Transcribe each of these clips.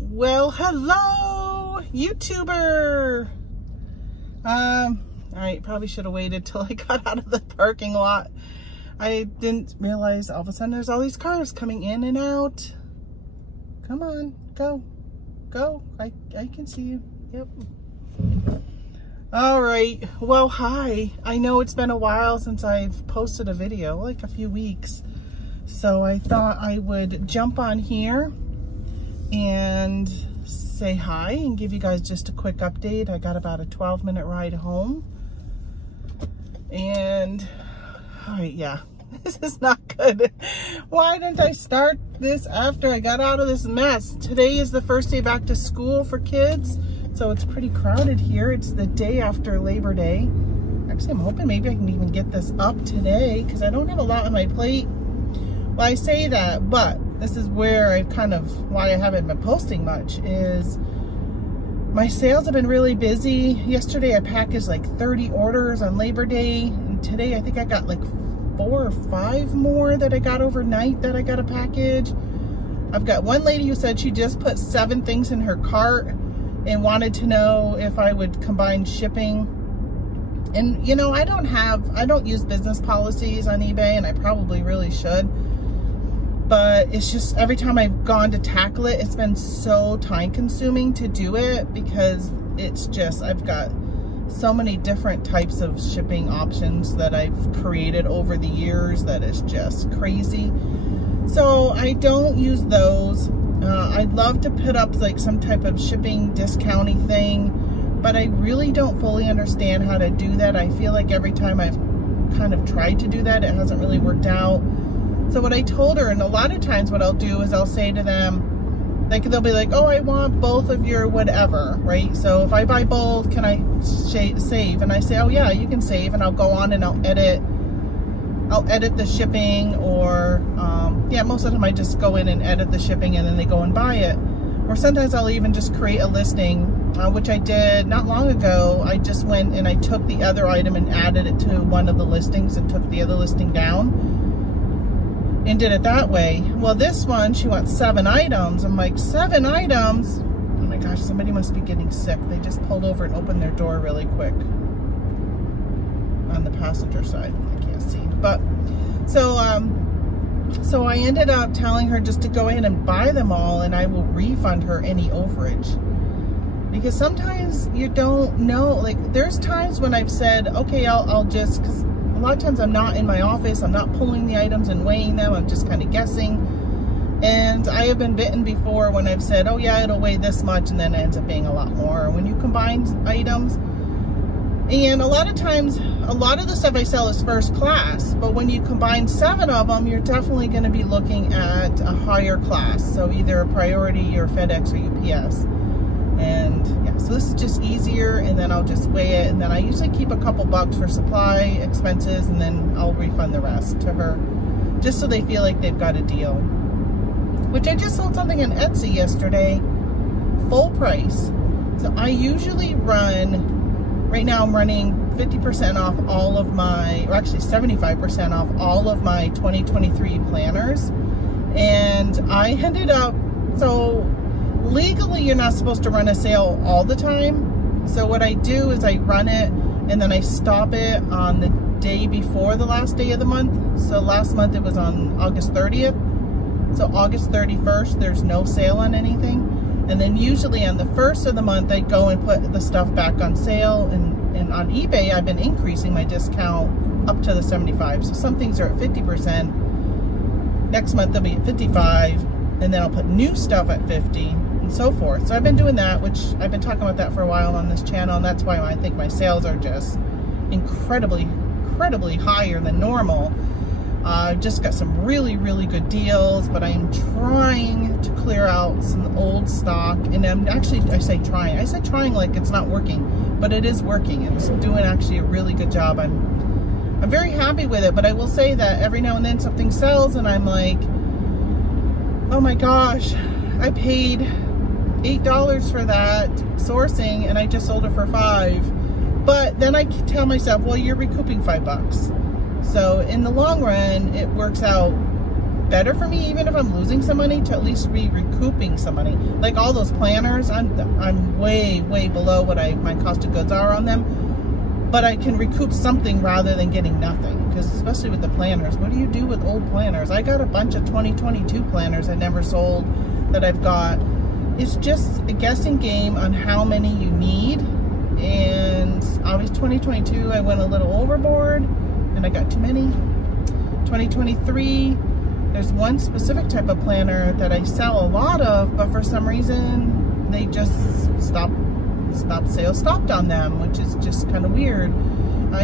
Well, hello, YouTuber. All right, probably should have waited till I got out of the parking lot. I didn't realize all of a sudden there's all these cars coming in and out. Come on, go. I can see you. Yep. All right. Well, hi. I know it's been a while since I've posted a video, like a few weeks. So I thought I would jump on here and say hi and give you guys just a quick update. I got about a 12-minute ride home. And, all right, yeah, this is not good. Why didn't I start this after I got out of this mess? Today is the first day back to school for kids, so it's pretty crowded here. It's the day after Labor Day. Actually, I'm hoping maybe I can even get this up today because I don't have a lot on my plate. Well, I say that, but this is where I why I haven't been posting much is my sales have been really busy. Yesterday I packaged like 30 orders on Labor Day, and today I think I got like 4 or 5 more that I got overnight that I got a package. I've got one lady who said she just put 7 things in her cart and wanted to know if I would combine shipping. And you know, I don't use business policies on eBay, and I probably really should. But it's just every time I've gone to tackle it, it's been so time consuming to do it because it's just, I've got so many different types of shipping options that I've created over the years that is just crazy. So I don't use those. I'd love to put up like some type of shipping discounting thing, but I really don't fully understand how to do that. I feel like every time I've kind of tried to do that, it hasn't really worked out. So what I told her, and a lot of times what I'll do is I'll say to them, like they'll be like, oh, I want both of your whatever, right? So if I buy both, can I save? And I say, oh yeah, you can save, and I'll go on and I'll edit the shipping, or yeah, most of the time I just go in and edit the shipping and then they go and buy it. Or sometimes I'll even just create a listing, which I did not long ago. I just went and I took the other item and added it to one of the listings and took the other listing down and did it that way. Well, this one, she wants 7 items. I'm like, 7 items? Oh my gosh, somebody must be getting sick. They just pulled over and opened their door really quick on the passenger side. I can't see. But, so I ended up telling her just to go ahead and buy them all, and I will refund her any overage. Because sometimes you don't know, like there's times when I've said, okay, I'll just, because a lot of times I'm not in my office, I'm not pulling the items and weighing them, I'm just kind of guessing. And I have been bitten before when I've said, oh yeah, it'll weigh this much, and then it ends up being a lot more when you combine items. And a lot of times, a lot of the stuff I sell is first class, but when you combine 7 of them, you're definitely going to be looking at a higher class. So either a Priority or FedEx or UPS. And yeah, so this is just easier, and then I'll just weigh it, and then I usually keep a couple bucks for supply expenses, and then I'll refund the rest to her, just so they feel like they've got a deal. Which I just sold something on Etsy yesterday, full price. So I usually run, right now I'm running 50% off all of my, or actually 75% off all of my 2023 planners. And I ended up, so legally, you're not supposed to run a sale all the time. So what I do is I run it and then I stop it on the day before the last day of the month. So last month it was on August 30th. So August 31st, there's no sale on anything. And then usually on the 1st of the month, I go and put the stuff back on sale. And on eBay, I've been increasing my discount up to the 75. So some things are at 50%. Next month they'll be at 55. And then I'll put new stuff at 50. And so forth. So I've been doing that, which I've been talking about that for a while on this channel, and that's why I think my sales are just incredibly higher than normal. Just got some really good deals, but I'm trying to clear out some old stock, and I said trying like it's not working, but it is working. It's doing actually a really good job. I'm very happy with it, but I will say that every now and then something sells and I'm like, oh my gosh, I paid $8 for that sourcing and I just sold it for $5. But then I tell myself, well, you're recouping $5. So in the long run, it works out better for me, even if I'm losing some money, to at least be recouping some money. Like all those planners, I'm way below what my cost of goods are on them, but I can recoup something rather than getting nothing. Because especially with the planners, what do you do with old planners? I got a bunch of 2022 planners I never sold that I've got. It's just a guessing game on how many you need. And obviously 2022, I went a little overboard and I got too many. 2023, there's one specific type of planner that I sell a lot of, but for some reason they just sales stopped on them, which is just kind of weird.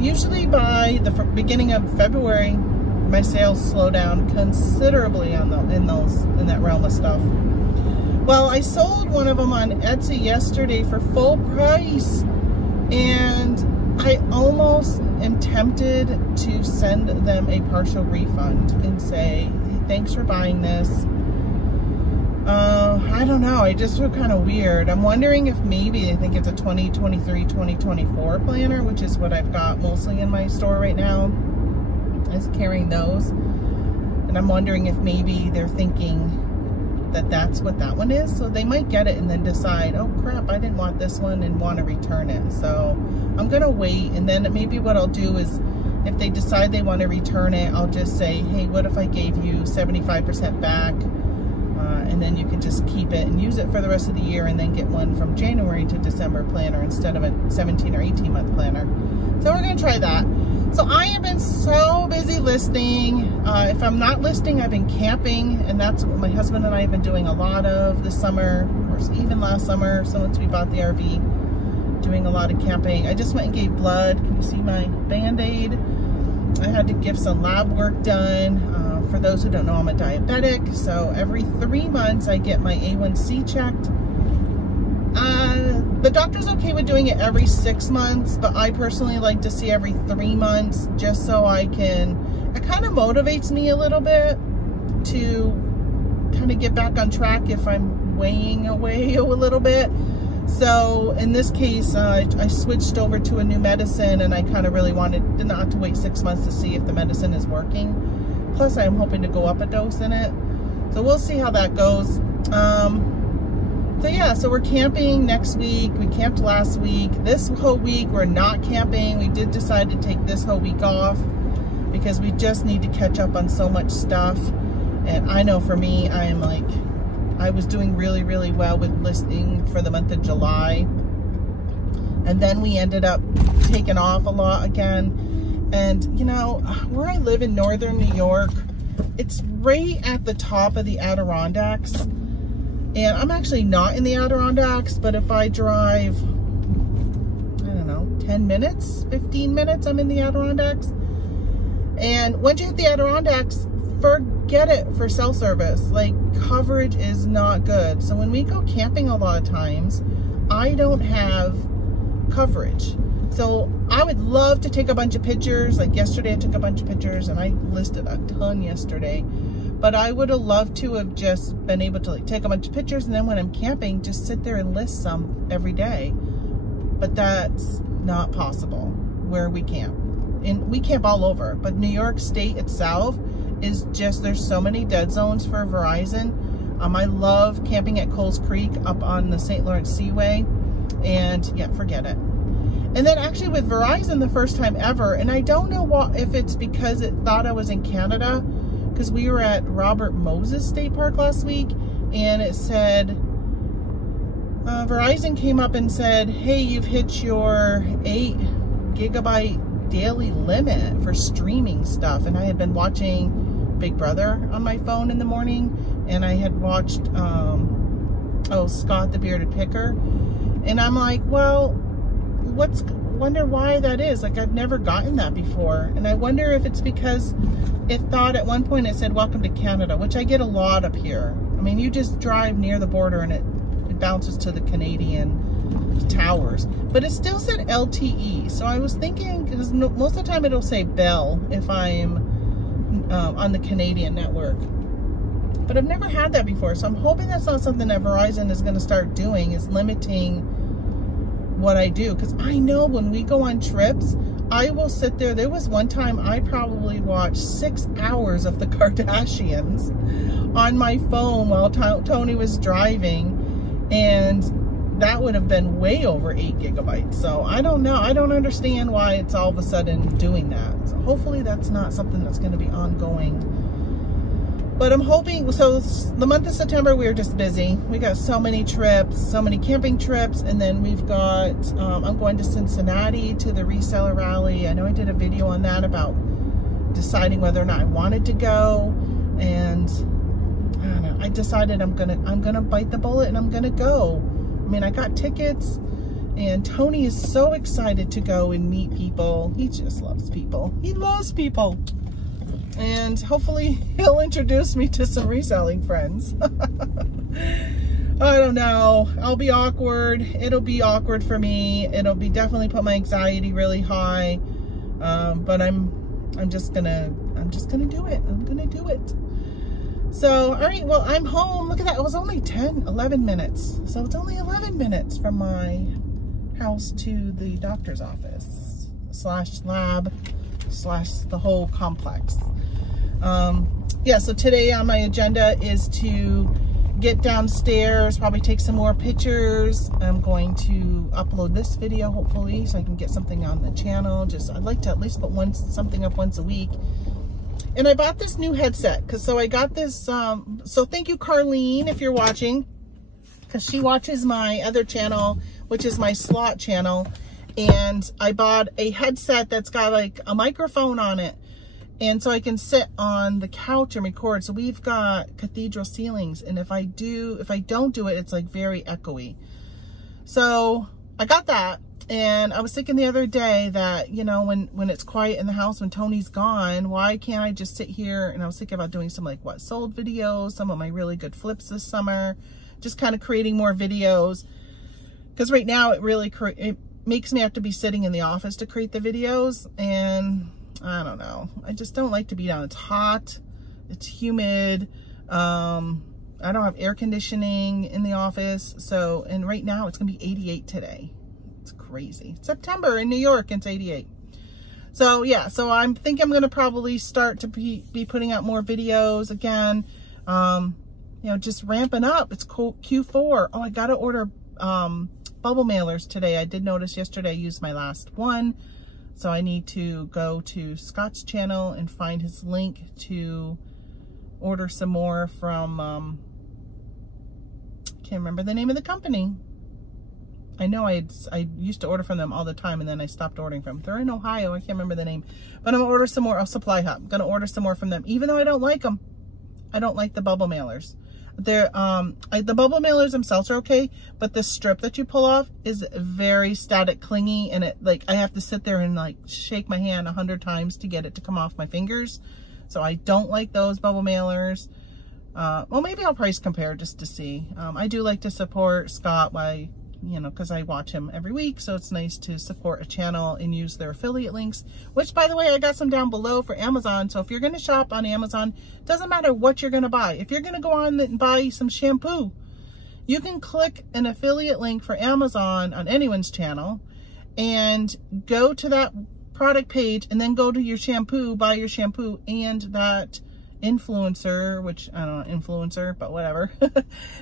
Usually by the beginning of February, my sales slow down considerably in that realm of stuff. Well, I sold one of them on Etsy yesterday for full price, and I almost am tempted to send them a partial refund and say, hey, thanks for buying this. I don't know, I just feel kind of weird. I'm wondering if maybe they think it's a 2023, 2024 planner, which is what I've got mostly in my store right now, is carrying those. And I'm wondering if maybe they're thinking that that's what that one is. So they might get it and then decide, oh crap, I didn't want this one, and want to return it. So I'm gonna wait, and then maybe what I'll do is, if they decide they want to return it, I'll just say, hey, what if I gave you 75% back? And then you can just keep it and use it for the rest of the year, and then get one from January to December planner instead of a 17 or 18 month planner. So we're gonna try that. So I have been so busy listing. If I'm not listing, I've been camping, and that's what my husband and I have been doing a lot of this summer, of course, even last summer, so once we bought the RV, doing a lot of camping. I just went and gave blood. Can you see my Band-Aid? I had to give some lab work done. For those who don't know, I'm a diabetic, so every 3 months I get my A1C checked. The doctor's okay with doing it every 6 months, but I personally like to see every 3 months, just so it kind of motivates me a little bit to kind of get back on track if I'm weighing away a little bit. So in this case, I switched over to a new medicine, and I kind of really wanted not to wait 6 months to see if the medicine is working. Plus, I'm hoping to go up a dose in it. So we'll see how that goes. So yeah, so we're camping next week. We camped last week. This whole week, we're not camping. We did decide to take this whole week off because we just need to catch up on so much stuff. And I know for me, I was doing really well with listing for the month of July. And then we ended up taking off a lot again. And you know, where I live in northern New York, it's right at the top of the Adirondacks. And I'm actually not in the Adirondacks, but if I drive, I don't know, 10 minutes, 15 minutes, I'm in the Adirondacks. And once you hit the Adirondacks, forget it for cell service. Like, coverage is not good. So when we go camping a lot of times, I don't have coverage. So I would love to take a bunch of pictures. Like yesterday I took a bunch of pictures, and I listed a ton yesterday. But I would have loved to have just been able to take a bunch of pictures, and then when I'm camping, just sit there and list some every day. But that's not possible where we camp. And we camp all over, but New York State itself is just, there's so many dead zones for Verizon. I love camping at Coles Creek up on the St. Lawrence Seaway, and yeah, forget it. And then actually with Verizon, the first time ever, and I don't know if it's because it thought I was in Canada, because we were at Robert Moses State Park last week, and it said, Verizon came up and said, hey, you've hit your 8 gigabyte daily limit for streaming stuff. And I had been watching Big Brother on my phone in the morning, and I had watched, Scott the Bearded Picker. And I'm like, well, wonder why that is. Like, I've never gotten that before. And I wonder if it's because it thought at one point it said, welcome to Canada, which I get a lot up here. I mean, you just drive near the border and it bounces to the Canadian towers. But it still said LTE. So I was thinking, because most of the time it'll say Bell if I'm on the Canadian network. But I've never had that before. So I'm hoping that's not something that Verizon is going to start doing, is limiting what I do. Because I know when we go on trips, I will sit there. There was one time I probably watched 6 hours of the Kardashians on my phone while Tony was driving, and that would have been way over 8 gigabytes. So I don't know. I don't understand why it's all of a sudden doing that. So hopefully that's not something that's going to be ongoing. But I'm hoping, so the month of September, we're just busy. We got so many trips, so many camping trips. And then we've got, I'm going to Cincinnati to the reseller rally. I know I did a video on that about deciding whether or not I wanted to go. And I don't know, I decided I'm gonna bite the bullet and I'm gonna go. I mean, I got tickets, and Tony is so excited to go and meet people. He just loves people. He loves people. And hopefully he'll introduce me to some reselling friends. I don't know. I'll be awkward. It'll be awkward for me. It'll be definitely put my anxiety really high. But I'm just gonna do it. I'm gonna do it. So, all right, well, I'm home. Look at that. It was only 11 minutes. So it's only 11 minutes from my house to the doctor's office / lab / the whole complex. Yeah, so today on my agenda is to get downstairs, probably take some more pictures. I'm going to upload this video, hopefully, so I can get something on the channel. I'd like to at least put something up once a week. And I bought this new headset, so I got this, so thank you, Carlene, if you're watching, because she watches my other channel, which is my slot channel. And I bought a headset that's got like a microphone on it, and so I can sit on the couch and record. So we've got cathedral ceilings, and if I don't do it, it's like very echoey. So I got that, and I was thinking the other day that, you know, when it's quiet in the house, when Tony's gone, why can't I just sit here? And I was thinking about doing some like what sold videos, some of my really good flips this summer, just kind of creating more videos, because right now it makes me have to be sitting in the office to create the videos, and I don't know. I just don't like to be down. It's hot. It's humid. I don't have air conditioning in the office. So, and right now it's going to be 88 today. It's crazy. It's September in New York, it's 88. So yeah, so I'm thinking I'm going to probably start to be putting out more videos again. You know, just ramping up. It's Q4. Oh, I got to order, bubble mailers today. I did notice yesterday I used my last one, so I need to go to Scott's channel and find his link to order some more from can't remember the name of the company. I know I used to order from them all the time, and then I stopped ordering from them. They're in Ohio. I can't remember the name, but I'm gonna order some more. Oh, Supply Hub. I'm gonna order some more from them, even though I don't like them. I don't like the bubble mailers. They're the bubble mailers themselves are okay, but the strip that you pull off is very static, clingy, and it, like, I have to sit there and like shake my hand 100 times to get it to come off my fingers. So I don't like those bubble mailers. Well, maybe I'll price compare just to see. I do like to support Scott by, you know, because I watch him every week, so it's nice to support a channel and use their affiliate links, which, by the way, I got some down below for Amazon. So if you're going to shop on Amazon, doesn't matter what you're going to buy. If you're going to go on and buy some shampoo, you can click an affiliate link for Amazon on anyone's channel and go to that product page, and then go to your shampoo, buy your shampoo, and that influencer, which I don't know, influencer, but whatever,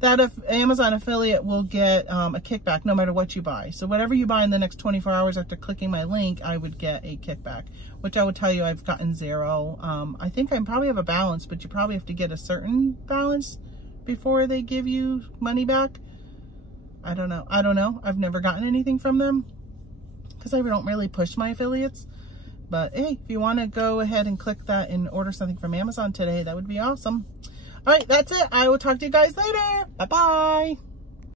that Amazon affiliate will get a kickback no matter what you buy. So whatever you buy in the next 24 hours after clicking my link, I would get a kickback, which I would tell you I've gotten 0. I think I probably have a balance, but you probably have to get a certain balance before they give you money back. I don't know. I've never gotten anything from them because I don't really push my affiliates. But hey, if you want to go ahead and click that and order something from Amazon today, that would be awesome. All right, that's it. I will talk to you guys later. Bye-bye.